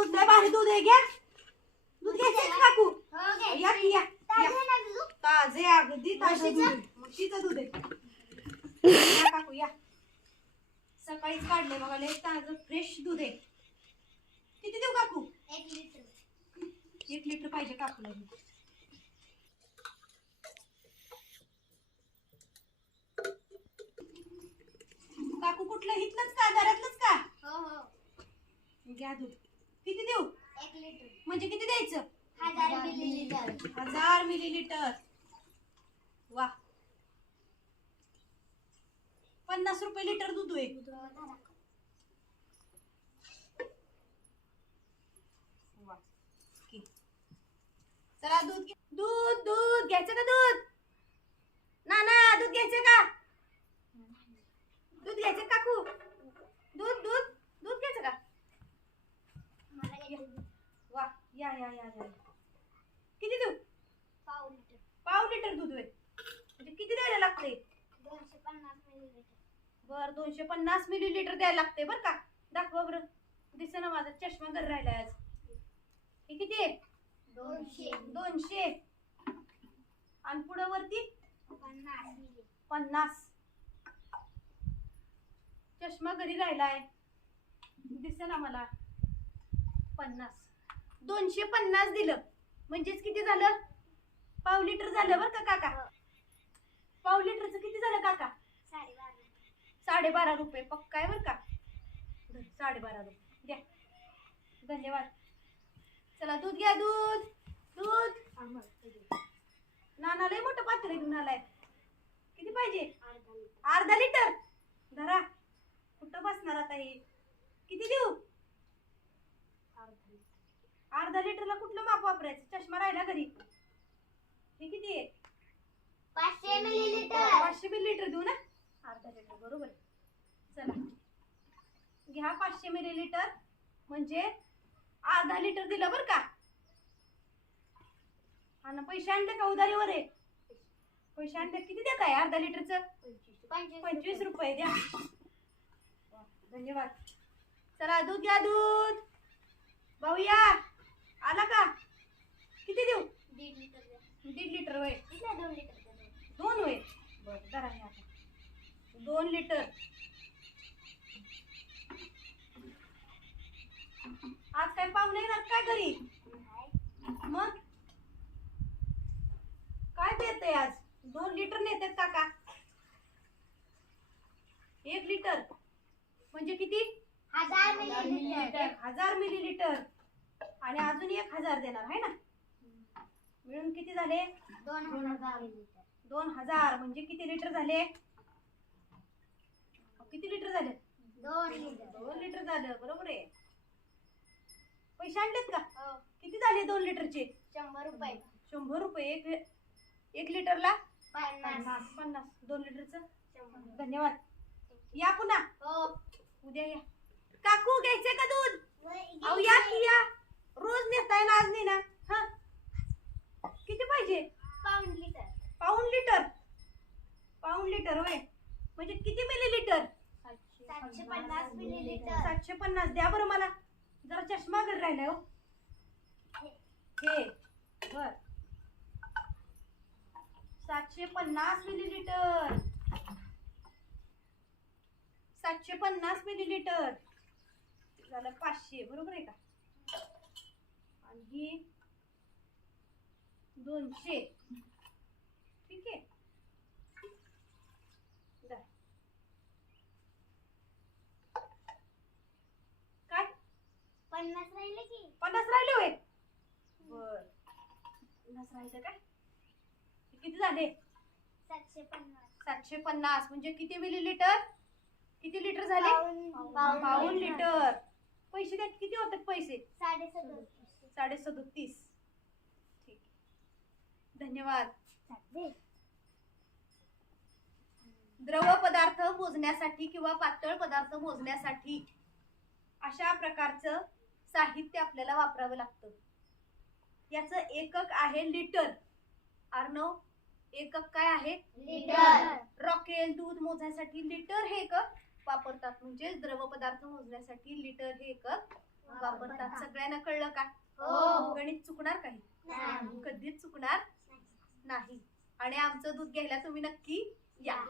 दूध लय भारी दूध आहे. घ्या दूध घ्यायचं काकू. या की या. ताजे अगदी ताजे दूध आहे. म्हशीचं दूध आहे. या काकू या. सकाळीच काढले बघा लय ताजं फ्रेश दूध आहे. किती देऊ काकू? 1 लिटर. 1 लिटर पाहिजे काकूला. काकू कुठलं हितलंच का घरातलंच का? हो घ्या दूध. किती देऊ? 1 लिटर. म्हणजे किती द्यायचं? 1000 मिलीलिटर. 1000 मिलीलिटर. वा 50 रुपये लिटर दूध आहे. वा. की. चला दूध दूध दूध घ्यायचं का दूध? ना दूध घ्यायचं का? दूध घ्यायचं काकू? दूध दूध दूध घ्यायचं का? वा या या या या. किती देऊ? पाव लिटर दूध आहे. म्हणजे किती द्यायला लागते? 250 मिलीलिटर. बर 250 मिलीलिटर द्यायला लागते बर का. दाखवा बरं. दिसे ना माझा चष्मा घर राहिलाय आज. हे किती आहे? 200. आणि पुढं वरती 50. चष्मा घरी राहिलाय. दिसे ना मला 50. 250 दिलं म्हणजेच किती झालं? पाव लिटर झालं बर का काका. पाव लिटरचं किती झालं काका? 12.5 रुपये पक्का आहे बर का. 12.5 रुपये द्या. धन्यवाद. चला दूध घ्या दूध दूध. नाना लय मोठं पात्र घेऊन आलाय. किती पाहिजे? अर्धा लिटर. धरा. कुठं बसणार आता हे? किती देऊ? अर्धा लिटरला कुठलं माप वापरायचं? चष्मा राहिला घरी. हे किती आहे? 500 मिलीलिटर. 500 मिलीलिटर देऊ ना? अर्धा लिटर बरोबर आहे. चला घ्या 500 मिलीलिटर म्हणजे अर्धा लिटर दिलं बर का. आणि पैसे आणले का उधारीवर आहे? पैसे आणले किती देत आहे अर्धा लिटरचं? 25 रुपये द्या. धन्यवाद. चला दूध घ्या दूध. भाऊ या. आला का? किती देऊ? 1.5 लिटर. 1.5 लिटर होय. 2 लिटर. 2 होय. बर धरा हे आता. 2 लिटर. आज काय पाहुणे येणार काय घरी? मग काय देते आज? 2 लिटर नेतात काका. 1 लिटर म्हणजे किती? 1000 मिलीलिटर. 1000 मिलीलिटर. आणि अजून 1000 देणार आहे ना. मिळून किती झाले? 2000 मिलीलिटर. 2000 म्हणजे किती लिटर झाले? किती लिटर झाले? 2 लिटर. 2 लिटर झालं बरोबर आहे. पैसे आणलेत का? हो. किती झाले 2 लिटरचे? 100 रुपये. 100 रुपये. एक लिटरला 50. 2 लिटरचं. धन्यवाद. या पुन्हा. हो. उद्या या. काकू घ्यायचे का दूध? अहो या की या. रोज नेताय ना आज नाही ना. हा किती पाहिजे? पाऊण लिटर. पाऊण लिटर. पाऊण लिटर होय. म्हणजे किती मिलीलिटर? 750 मिलीलिटर. 750 द्या बरं मला. जरा चष्मा घरी राहिलाय हो. हे बर 750 मिलीलिटर. 750 मिलीलिटर झालं 500 बरोबर आहे का. आणि ही 200. ठीक आहे. काय 50 राहिले की? 50 राहिले होय. बर 50 राहिले काय? किती झाले? 750. 750 म्हणजे किती मिलीलिटर? किती लिटर झाले? पाऊण लिटर. पैसे द्या. किती होतात पैसे? 37.37. ठीक. धन्यवाद. द्रव पदार्थ मोजण्यासाठी किंवा पातळ पदार्थ मोजण्यासाठी अशा प्रकारचं साहित्य आपल्याला वापरावं लागतं. याचं एकक आहे लिटर. अर्णव एकक काय आहे? लिटर. रॉकेल दूध मोजण्यासाठी लिटर हे एकक वापरतात. म्हणजे द्रव पदार्थ मोजण्यासाठी लिटर हे एकक वापरतात. सगळ्यांना कळलं का? हो. गणित चुकणार काही? नाही. कधीच चुकणार नाही. आणि आमचं दूध घ्यायला तुम्ही नक्की या.